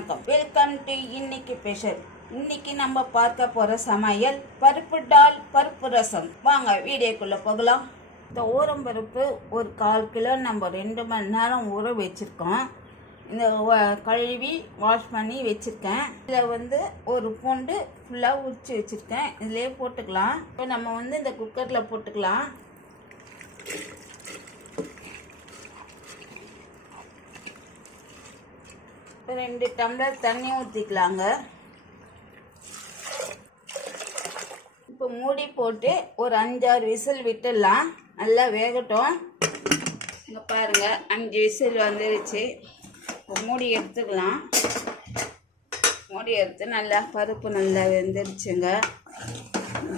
வணக்கம், welcome to இன்னைக்கு special. இன்னைக்கு நம்ம பார்க்க போற சமையல் பருப்பு டால், பருப்பு ரசம். வாங்க வீடியோக்குள்ள போகலாம். இந்த ஊரம் பருப்பு ஒரு 1/4 கிலோ நம்ம 2 மணி நேரம் ஊற வச்சிருக்கோம். இந்த கழுவி வாஷ் பண்ணி வச்சிருக்கேன். இதில் ஒரு பூண்டு ஃபுல்லாக உரிச்சு வச்சிருக்கேன். இதுலேயே போட்டுக்கலாம். இப்போ நம்ம இந்த குக்கரில் போட்டுக்கலாம். இப்போ 2 டம்ளர் தண்ணி ஊற்றிக்கலாங்க. இப்போ மூடி போட்டு ஒரு 5-6 விசில் விட்டுடலாம். நல்லா வேகட்டும். இங்கே பாருங்கள், 5 விசில் வந்துருச்சு. இப்போ மூடி எடுத்துக்கலாம். மூடி எடுத்து நல்லா பருப்பு நல்லா வெந்துருச்சுங்க.